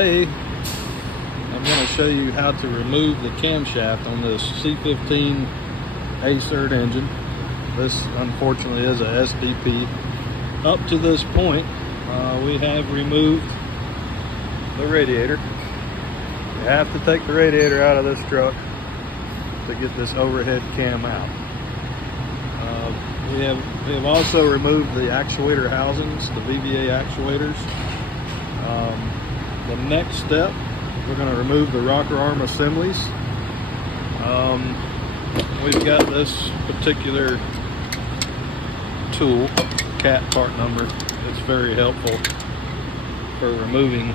today I'm going to show you how to remove the camshaft on this C15 A-Cert engine. This unfortunately is a SDP. Up to this point, we have removed the radiator. You have to take the radiator out of this truck to get this overhead cam out. We have also removed the actuator housings, the VVA actuators. The next step, we're going to remove the rocker arm assemblies. We've got this particular tool, cat part number. It's very helpful for removing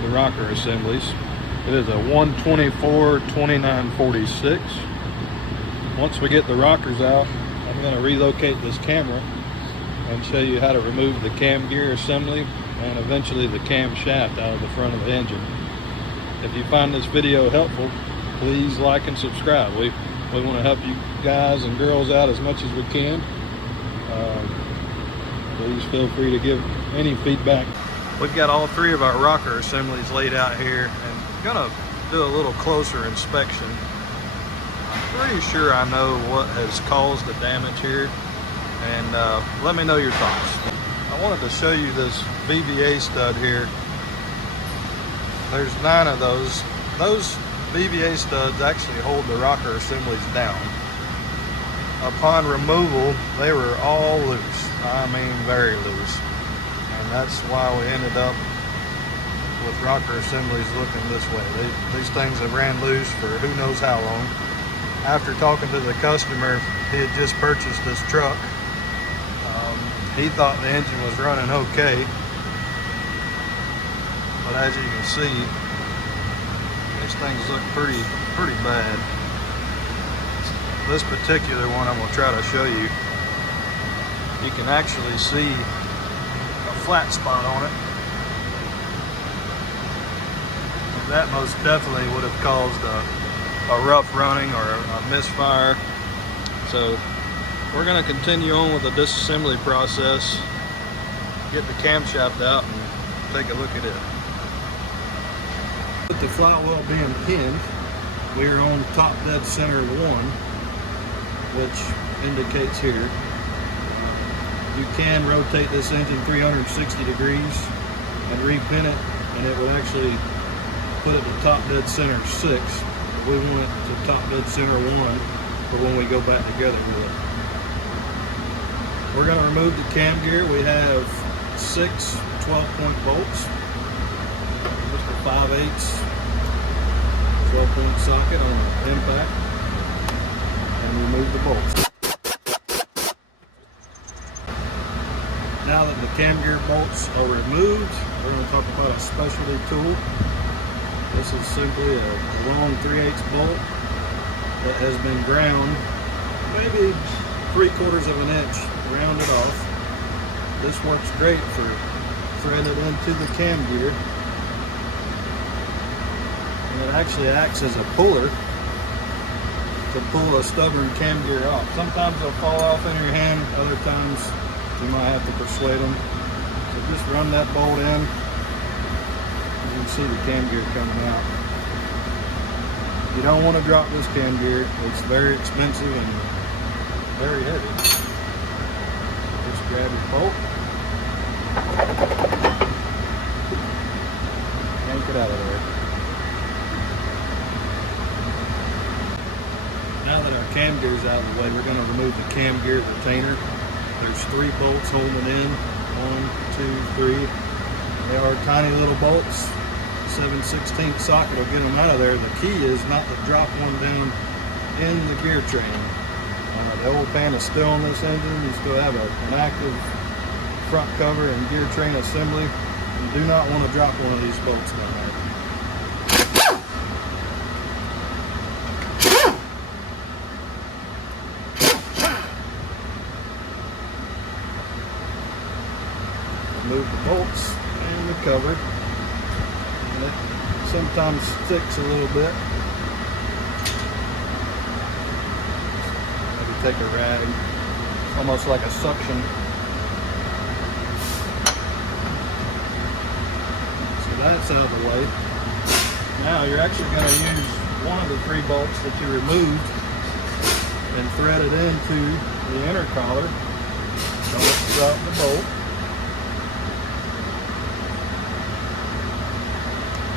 the rocker assemblies. It is a 124-2946. Once we get the rockers out, I'm going to relocate this camera and show you how to remove the cam gear assembly and eventually the camshaft out of the front of the engine. If you find this video helpful, please like and subscribe. We want to help you guys and girls out as much as we can. Please feel free to give any feedback. We've got all three of our rocker assemblies laid out here, and I'm gonna do a little closer inspection. I'm pretty sure I know what has caused the damage here, and let me know your thoughts. I wanted to show you this VVA stud here. There's 9 of those. Those VVA studs actually hold the rocker assemblies down. Upon removal, they were all loose. I mean, very loose. And that's why we ended up with rocker assemblies looking this way. These things have ran loose for who knows how long. After talking to the customer, he had just purchased this truck. He thought the engine was running okay, but as you can see, these things look pretty bad. This particular one I'm going to try to show you. You can actually see a flat spot on it. And that most definitely would have caused a rough running or a misfire. So we're going to continue on with the disassembly process, get the camshaft out and take a look at it. With the flat well being pinned, we're on top dead center 1, which indicates here. You can rotate this engine 360 degrees and repin it, and it will actually put it to top dead center 6. We want it to top dead center 1 for when we go back together with it. We're going to remove the cam gear. We have 6 12-point bolts, just a 5/8 12-point socket on the impact, and remove the bolts. Now that the cam gear bolts are removed, we're going to talk about a specialty tool. This is simply a long 3/8 bolt that has been ground, maybe 3/4 of an inch rounded off. This works great for threaded into the cam gear, and it actually acts as a puller to pull a stubborn cam gear off. Sometimes they'll fall off in your hand, other times you might have to persuade them. So just run that bolt in. You can see the cam gear coming out. You don't want to drop this cam gear. It's very expensive and very heavy. Just grab your bolt, yank it out of there. Now that our cam gear is out of the way, we're going to remove the cam gear retainer. There's 3 bolts holding it in. 1, 2, 3. They are tiny little bolts. 7/16 socket will get them out of there. The key is not to drop one down in the gear train. The old pan is still on this engine. You still have an active front cover and gear train assembly. You do not want to drop one of these bolts down there. Remove the bolts and the cover. And it sometimes sticks a little bit. Maybe take a rag, almost like a suction. that's out of the way. Now you're actually going to use one of the 3 bolts that you removed and thread it into the inner collar. Don't drop the bolt.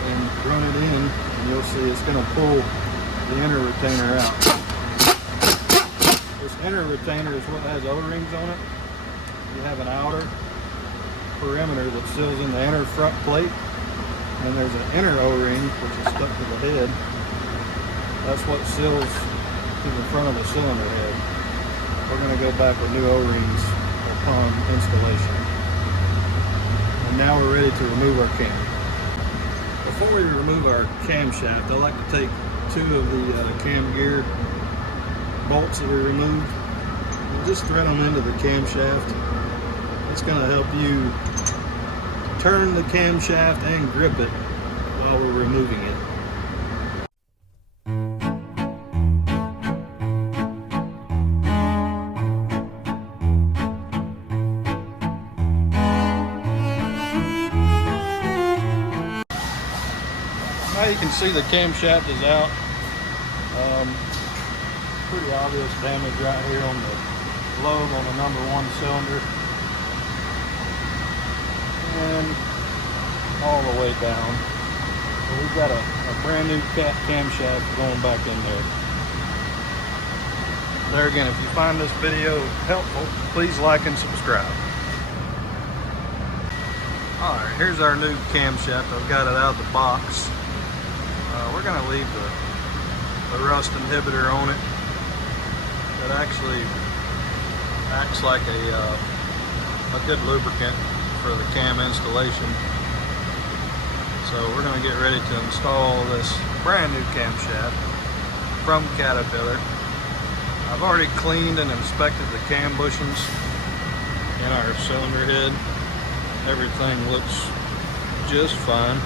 And run it in, and you'll see it's going to pull the inner retainer out. This inner retainer is what has O-rings on it. You have an outer perimeter that seals in the inner front plate, and there's an inner O-ring which is stuck to the head. That's what seals to the front of the cylinder head. We're going to go back with new O-rings upon installation. And now we're ready to remove our cam. Before we remove our camshaft, I like to take 2 of the cam gear bolts that we removed and just thread them into the camshaft. It's going to help you turn the camshaft and grip it while we're removing it. Now you can see the camshaft is out. Pretty obvious damage right here on the lobe on the number 1 cylinder. And all the way down. So we've got a brand new camshaft going back in there. There again, if you find this video helpful, please like and subscribe. Alright, here's our new camshaft. I've got it out of the box. We're going to leave the rust inhibitor on it. It actually acts like a good lubricant for the cam installation. So we're going to get ready to install this brand new camshaft from Caterpillar. I've already cleaned and inspected the cam bushings in our cylinder head. Everything looks just fine.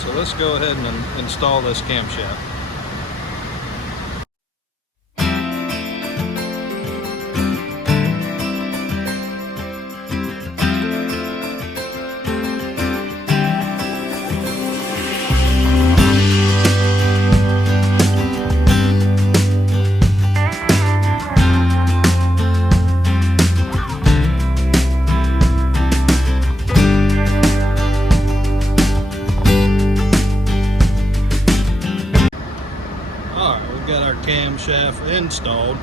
So let's go ahead and install this camshaft. Camshaft installed.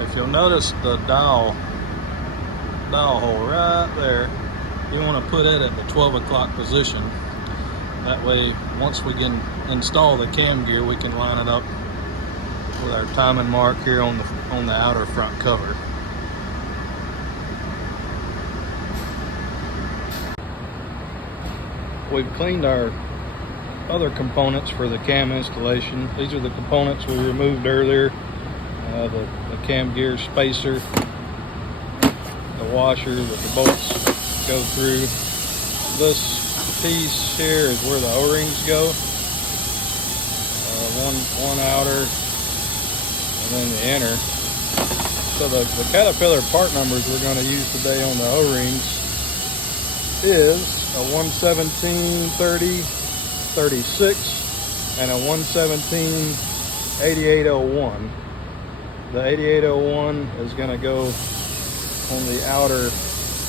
If you'll notice the dial hole right there, you want to put it at the 12 o'clock position. That way, once we can install the cam gear, we can line it up with our timing mark here on the outer front cover. We've cleaned our other components for the cam installation. These are the components we removed earlier. The cam gear spacer, the washer that the bolts go through. This piece here is where the O-rings go. One outer and then the inner. So the Caterpillar part numbers we're going to use today on the O-rings is a 11730 36 and a 117 8801. The 8801 is going to go on the outer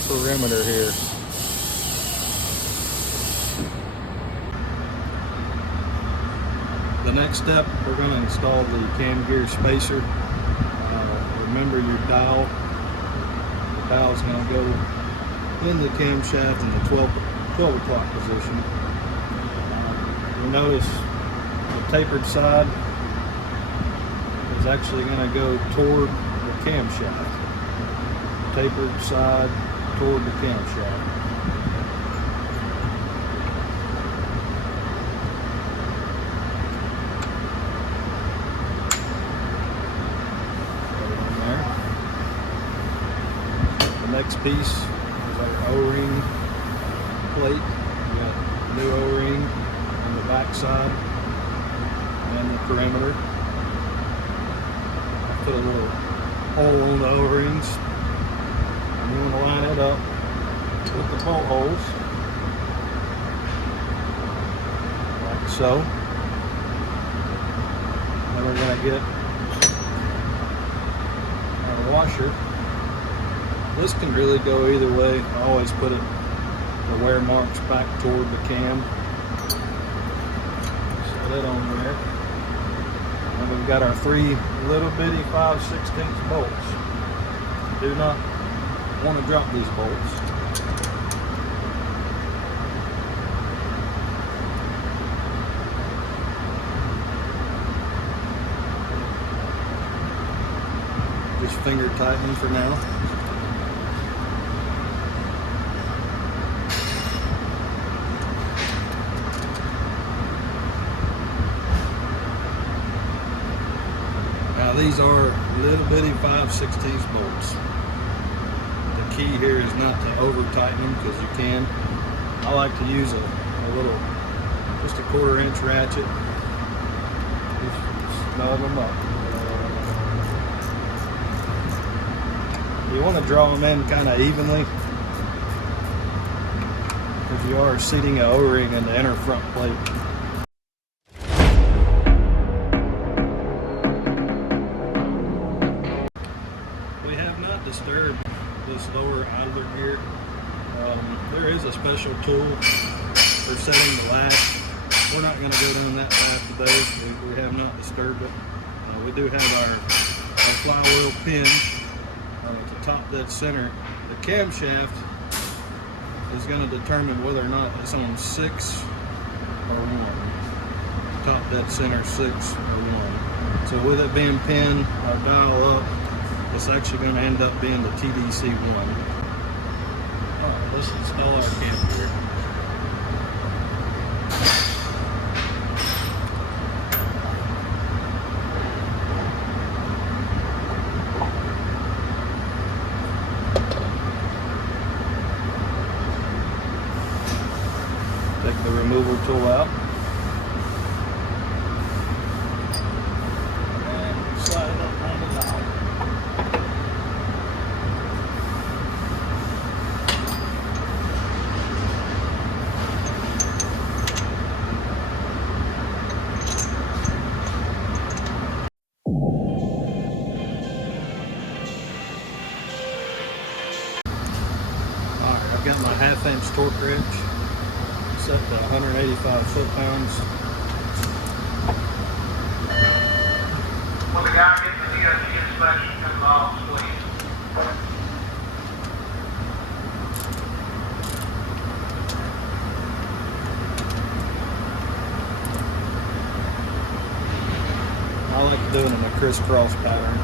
perimeter here. The next step, we're going to install the cam gear spacer. Remember your dial. The dial is going to go in the camshaft in the 12 o'clock position. You notice the tapered side is actually going to go toward the camshaft. Tapered side toward the camshaft. Put it in there. The next piece is our O-ring plate. We got new O-ring on the back side and the perimeter. I put a little hole on the O-rings. I'm going to line it up with the the bolt holes, like so. Then we're going to get our washer. This can really go either way. I always put it, the wear marks back toward the cam. Set it on there. And we've got our 3 little bitty 5/16 bolts. Do not want to drop these bolts. Just finger tightening for now. Now these are little bitty 5/16 bolts. The key here is not to over tighten them, because you can. I like to use a little, just a 1/4 inch ratchet. Just snug them up. You want to draw them in kind of evenly, because you are seating an O-ring in the inner front plate. We have not disturbed this lower idler gear. There is a special tool for setting the latch. We're not going to go down that path today. We have not disturbed it. We do have our flywheel pin at the top dead center. The camshaft is going to determine whether or not it's on 6 or 1. Top dead center 6 or 1. So with it being pinned, our dial up, it's actually going to end up being the TDC 1. Alright, let's install our cam gear. Take the removal tool out and slide it up on the dial. Alright, I've got my 1/2 inch torque wrench set to 185 foot-pounds. Well, the guy gets the DOT inspection comes off, please. I like doing it in a crisscross pattern.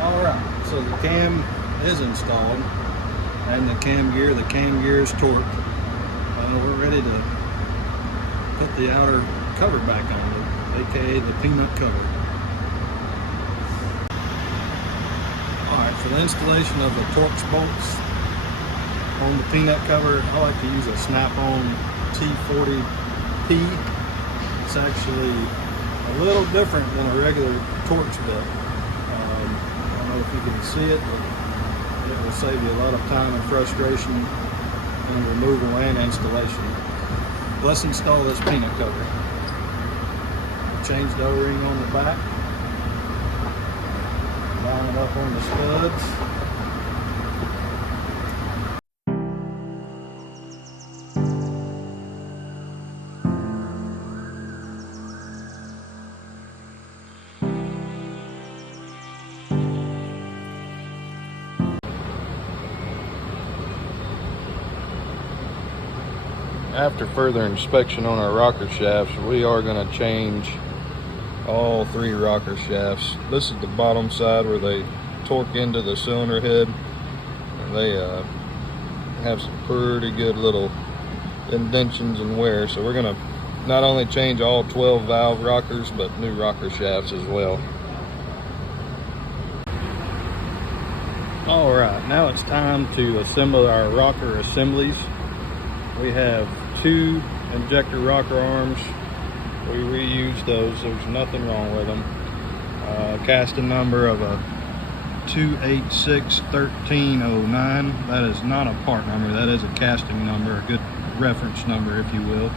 Alright, so the cam is installed and the cam gear is torqued. We're ready to put the outer cover back on, aka the peanut cover. Alright, for the installation of the Torx bolts on the peanut cover, I like to use a snap-on T40P. It's actually a little different than a regular Torx bit. I don't know if you can see it, but it will save you a lot of time and frustration in removal and installation. Let's install this peanut cover. Change the O-ring on the back. Line it up on the studs. After further inspection on our rocker shafts, we are going to change all 3 rocker shafts. This is the bottom side where they torque into the cylinder head, and they have some pretty good little indentions and wear. So we're going to not only change all 12 valve rockers, but new rocker shafts as well. All right, now it's time to assemble our rocker assemblies. We have 2 injector rocker arms. We reuse those. There's nothing wrong with them. Casting number of a 2861309. That is not a part number. That is a casting number, a good reference number, if you will.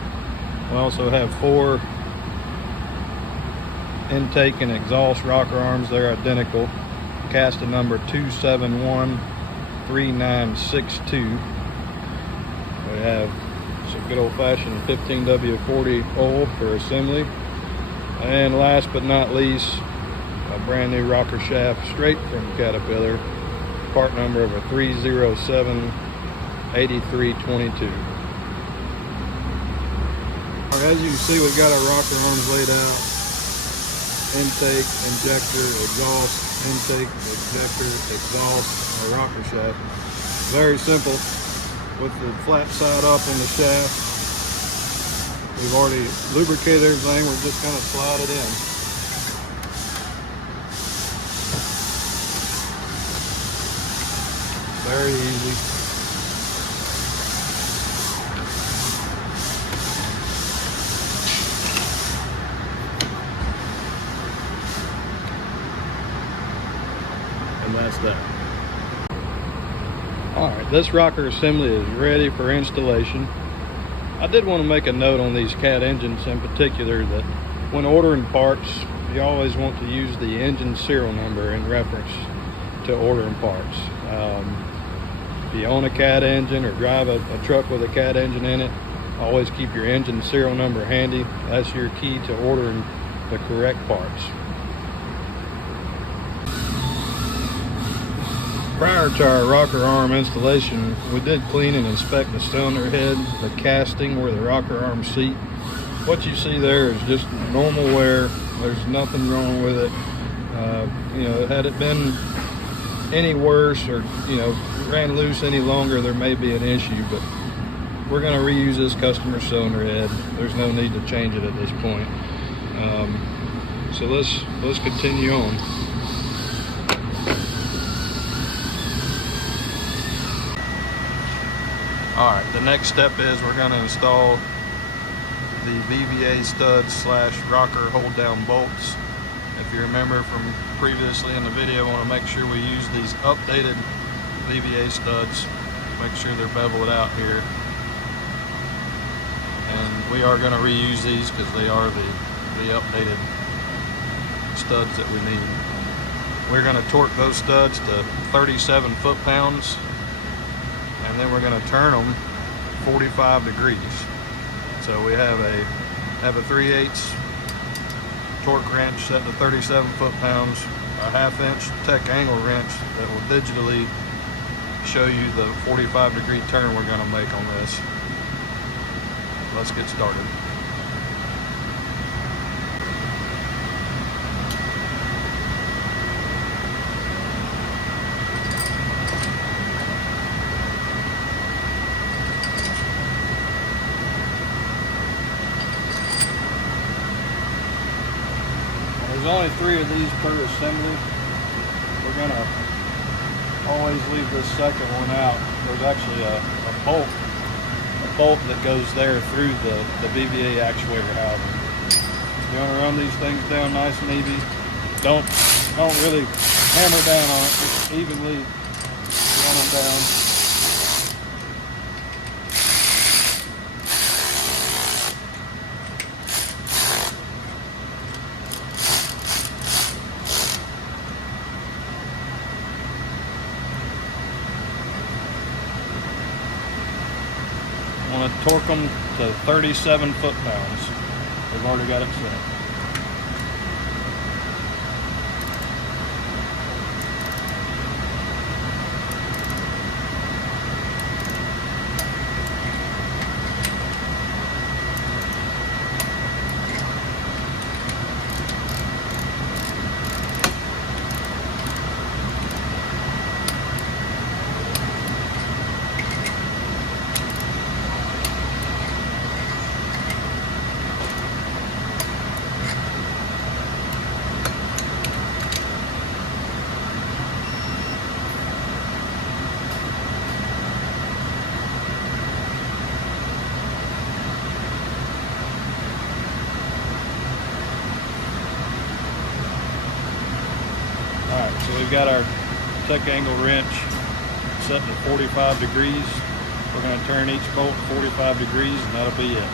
We also have 4 intake and exhaust rocker arms. They're identical. Casting number 2713962. We have some good old-fashioned 15W40 oil for assembly. And last but not least, a brand new rocker shaft straight from Caterpillar. Part number of a 3078322. As you can see, we've got our rocker arms laid out. Intake, injector, exhaust, intake, injector, exhaust, a rocker shaft. Very simple. With the flat side up on the shaft, we've already lubricated everything. We're just going to slide it in. Very easy. And that's that. Alright, this rocker assembly is ready for installation. I did want to make a note on these Cat engines in particular that when ordering parts, you always want to use the engine serial number in reference to ordering parts. If you own a Cat engine or drive a truck with a Cat engine in it, always keep your engine serial number handy. That's your key to ordering the correct parts. Prior to our rocker arm installation, we did clean and inspect the cylinder head, the casting where the rocker arms seat. What you see there is just normal wear. There's nothing wrong with it. Had it been any worse or ran loose any longer, there may be an issue, but we're going to reuse this customer cylinder head. There's no need to change it at this point. So let's continue on. Alright, the next step is we're going to install the VVA studs / rocker hold down bolts. If you remember from previously in the video, I want to make sure we use these updated VVA studs. Make sure they're beveled out here. And we are going to reuse these because they are the updated studs that we need. We're going to torque those studs to 37 foot-pounds. And then we're going to turn them 45 degrees. So we have a 3/8 torque wrench set to 37 foot-pounds, a 1/2 inch tech angle wrench that will digitally show you the 45 degree turn we're going to make on this. Let's get started. There's only 3 of these per assembly. We're going to always leave this second one out. There's actually a bolt that goes there through the VVA actuator housing. You want to run these things down nice and easy. Don't really hammer down on it. Just evenly run them down. I want to torque them to 37 foot-pounds. We've already got it set. So we've got our tuck angle wrench set to 45 degrees. We're going to turn each bolt 45 degrees and that'll be it.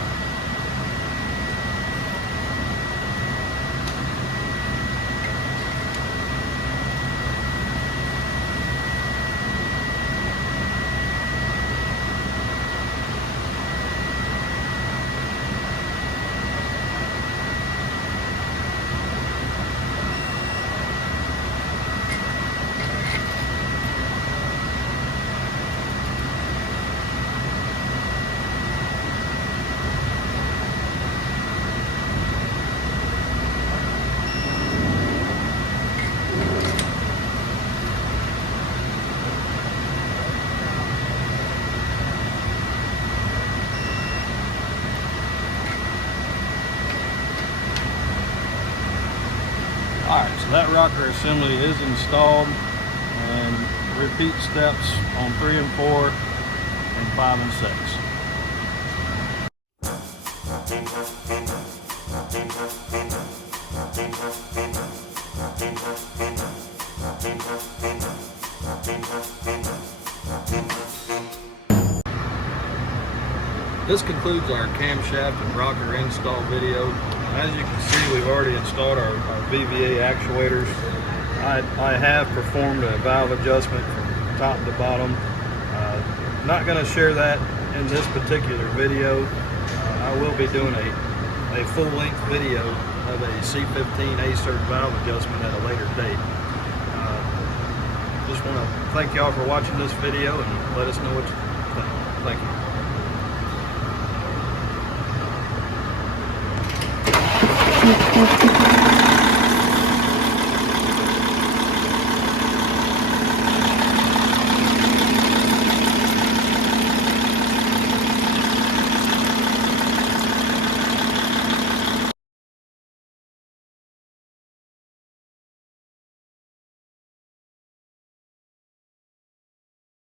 Alright, so that rocker assembly is installed, and repeat steps on 3 and 4 and 5 and 6. This concludes our camshaft and rocker install video. As you can see, we've already installed our VVA actuators. I have performed a valve adjustment from top to bottom. Not going to share that in this particular video. I will be doing a full-length video of a C15 A-cert valve adjustment at a later date. Just want to thank y'all for watching this video and let us know what you think. Thank you. Thank you.